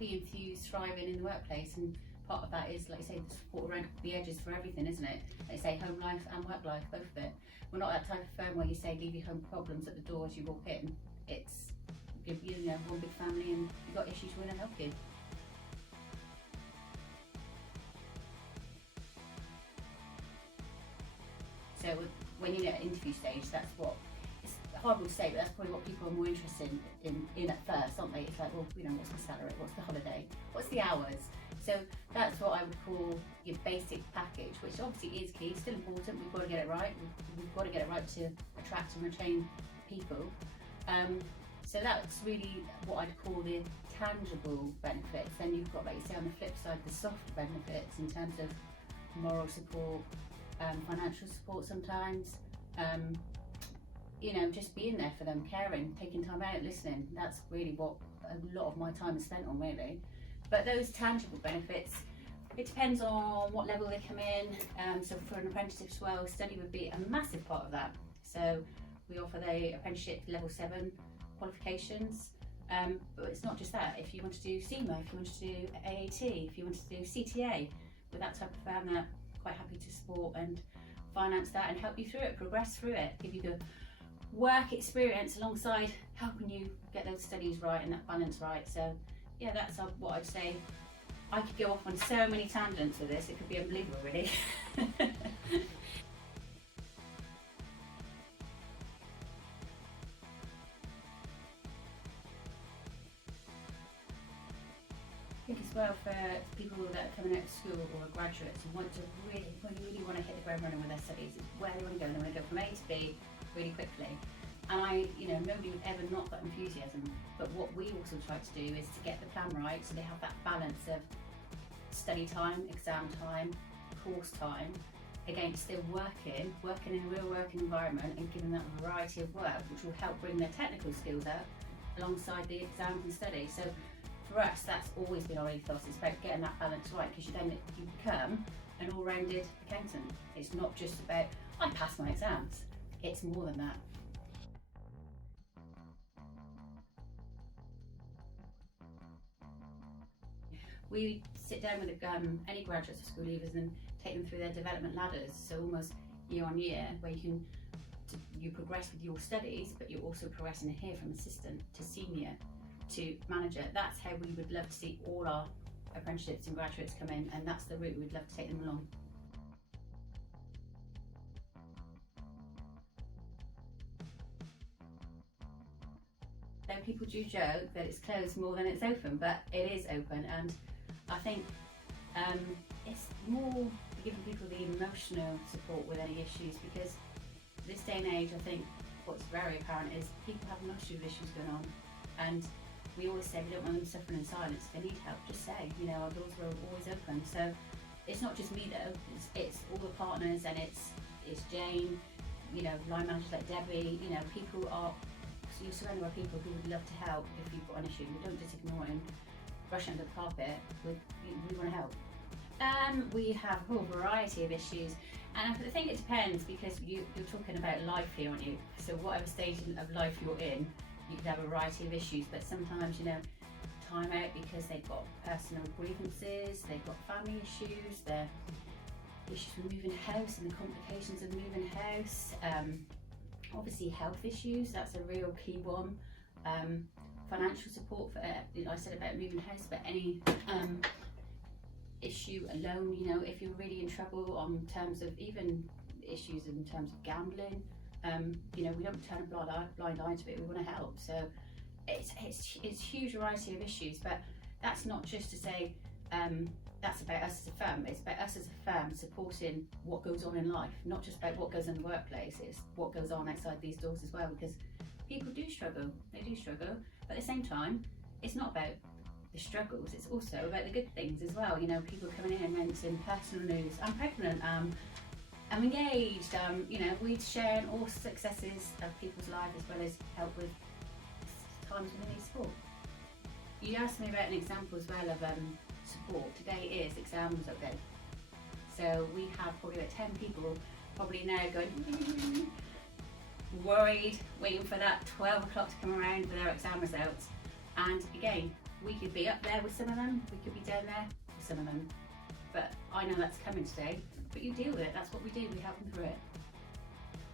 happy, enthused, thriving in the workplace. And part of that is, like you say, the support around the edges for everything, isn't it? Like you say, home life and work life, both of it. We're not that type of firm where you say leave your home problems at the door as you walk in. It's, you know, one big family and you've got issues, we're going to help you. So when you're at interview stage, that's what, it's horrible to say, but that's probably what people are more interested in at first, aren't they? It's like, well, you know, what's the salary, what's the holiday, what's the hours? So that's what I would call your basic package, which obviously is key, still important, we've got to get it right. We've got to get it right to attract and retain people. So that's really what I'd call the tangible benefits. Then you've got, like you say, on the flip side, the soft benefits in terms of moral support, financial support sometimes, you know, just being there for them, caring, taking time out, listening. That's really what a lot of my time is spent on, really. But those tangible benefits, it depends on what level they come in. So for an apprenticeship as well, study would be a massive part of that. So we offer the apprenticeship level 7 qualifications, but it's not just that. If you want to do SEMA, if you want to do AAT, if you want to do CTA, with that type of firm, that quite happy to support and finance that and help you through it, progress through it, give you the work experience alongside helping you get those studies right and that balance right. So yeah, that's what I'd say. I could go off on so many tangents with this, it could be unbelievable really. I think as well for people that are coming out of school or are graduates and really want to hit the ground running with their studies, it's where they want to go. They want to go from A to B really quickly. And you know, nobody would ever knock that enthusiasm. But what we also try to do is to get the plan right so they have that balance of study time, exam time, course time, against still working in a real working environment and giving that variety of work, which will help bring their technical skills up alongside the exams and study. So for us, that's always been our ethos. It's about getting that balance right, because you become an all-rounded accountant. It's not just about, I passed my exams. It's more than that. We sit down with any graduates or school leavers and take them through their development ladders, so almost year on year, where you progress with your studies, but you're also progressing here from assistant to senior to manager. That's how we would love to see all our apprenticeships and graduates come in, and that's the route we'd love to take them along. Now, people do joke that it's closed more than it's open, but it is open, and I think it's more giving people the emotional support with any issues, because this day and age, I think what's very apparent is people have emotional issues going on, and we always say we don't want them suffering in silence. If they need help, just say, you know, our doors are always open. So it's not just me though, it's all the partners, and it's Jane, you know, line managers like Debbie, you know, people are, so you're surrounded by people who would love to help if you've got an issue. We don't just ignore it and brush it under the carpet, we want to help. We have a whole variety of issues, and I think it depends, because you're talking about life here, aren't you? So whatever stage of life you're in, you could have a variety of issues, but sometimes, you know, time out because they've got personal grievances, they've got family issues, their issues with moving house and the complications of moving house, obviously health issues, that's a real key one, financial support for, I said about moving house, but any issue alone, you know, if you're really in trouble on terms of even issues in terms of gambling, you know, we don't turn a blind eye to it, we want to help. So it's huge variety of issues, but that's not just to say that's about us as a firm. It's about us as a firm supporting what goes on in life, not just about what goes on in the workplace, it's what goes on outside these doors as well, because people do struggle, they do struggle, but at the same time, it's not about the struggles, it's also about the good things as well. You know, people coming in and mentioning personal news, I'm pregnant, I'm engaged, you know, we're sharing all successes of people's lives as well as help with times when they need support. You asked me about an example as well of support. Today is exams update. So we have probably about 10 people probably now going worried, waiting for that 12 o'clock to come around with their exam results. And again, we could be up there with some of them, we could be down there with some of them, but I know that's coming today. But you deal with it. That's what we do. We help them through it,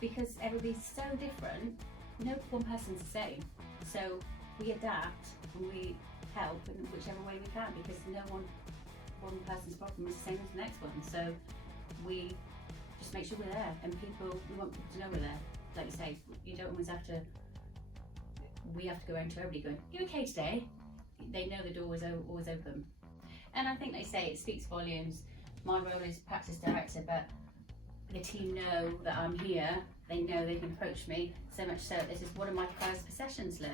because everybody's so different. No one person's the same, so we adapt and we help in whichever way we can, because no one person's problem is the same as the next one. So we just make sure we're there, and we want people to know we're there. Like you say, you don't always have to. We have to go around to everybody going, "You okay today?" They know the door is always open, and I think they say it speaks volumes. My role is practice director, but the team know that I'm here. They know they can approach me. So much so, this is one of my first sessions. Look.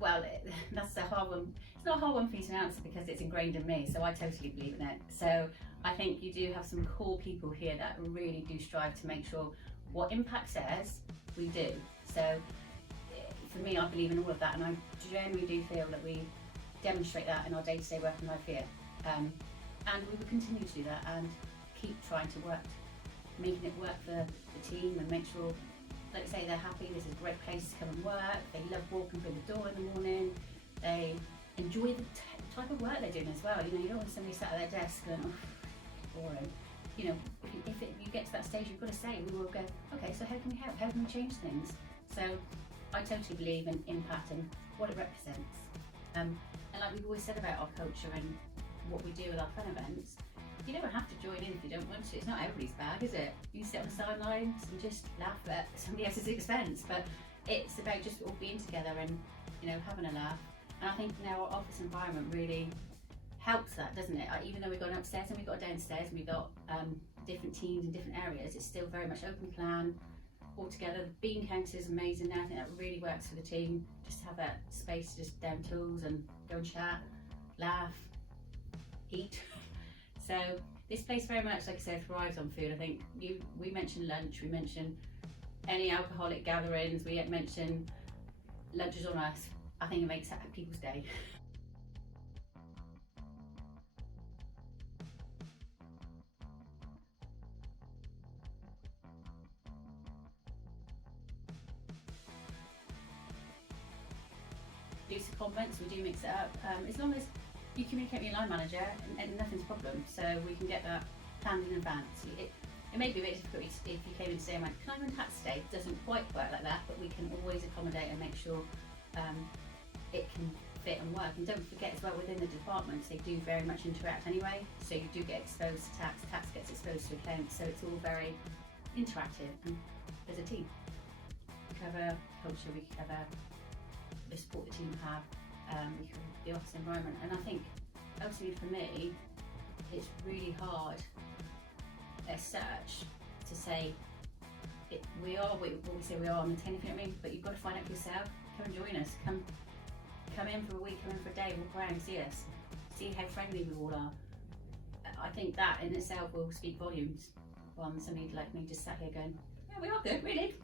Well, that's a hard one. It's not a hard one for you to answer because it's ingrained in me, so I totally believe in it. So I think you do have some core people here that really do strive to make sure what Impact says, we do. So for me, I believe in all of that, and I generally do feel that we demonstrate that in our day-to-day work and life here. And we will continue to do that and keep trying to work, making it work for the team, and make sure, like I say, they're happy. This is a great place to come and work. They love walking through the door in the morning. They enjoy the type of work they're doing as well. You know, you don't want somebody sat at their desk going, "Oh, boring." You know, if you get to that stage, you've got to say, we will go, "Okay, so how can we help? How can we change things?" So I totally believe in Impact and what it represents. And like we've always said about our culture and what we do with our fun events, you don't have to join in if you don't want to. It's not everybody's bag, is it? You sit on the sidelines and just laugh at somebody else's expense, but it's about just all being together and, you know, having a laugh. And I think now our office environment really helps that, doesn't it? Even though we've got an upstairs and we've got a downstairs and we've got different teams in different areas, it's still very much open plan, all together. The bean counter is amazing now. I think that really works for the team, just to have that space to just down tools and go and chat, laugh, eat. So this place very much, like I said, thrives on food. I think we mentioned lunch, we mentioned any alcoholic gatherings, we mentioned lunches on us. I think it makes people's day. Do some comments, we do mix it up, as long as you communicate with your line manager, and nothing's a problem, so we can get that planned in advance. It may be a bit difficult if you came in today and went, "Can I run tax today?" It doesn't quite work like that, but we can always accommodate and make sure it can fit and work. And don't forget as well, within the departments, they do very much interact anyway, so you do get exposed to tax gets exposed to accounts, so it's all very interactive, and as a team. We cover culture, we cover the support the team have, we cover the office environment, and I think ultimately for me, it's really hard as such to say we are what we say we are on the tin, if you know what I mean, but you've got to find out for yourself. Come and join us, come in for a week, come in for a day, walk around, see us, see how friendly we all are. I think that in itself will speak volumes on somebody like me just sat here going, "Yeah, we are good, really."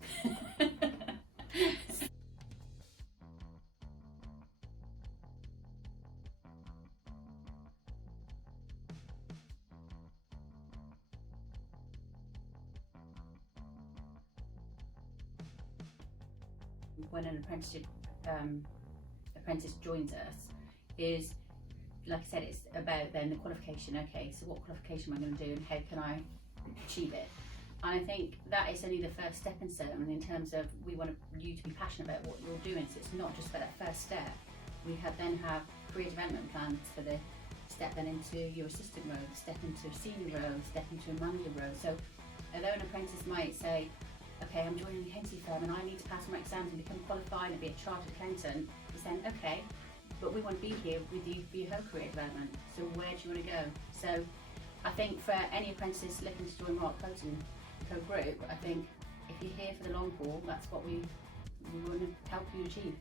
When an apprentice joins us, is, like I said, it's about then the qualification. Okay, so what qualification am I going to do, and how can I achieve it? And I think that is only the first stepping stone in terms of we want you to be passionate about what you're doing. So it's not just for that first step. We then have career development plans for the step then into your assistant role, step into a senior role, step into a manager role. So although an apprentice might say, "Okay, I'm joining an accounting firm and I need to pass my exams and become qualified and be a chartered accountant," he's saying, "Okay, but we want to be here with you for your whole career development, so where do you want to go?" So I think for any apprentice looking to join Mark Coaching Co Group, I think if you're here for the long haul, that's what we want to help you achieve.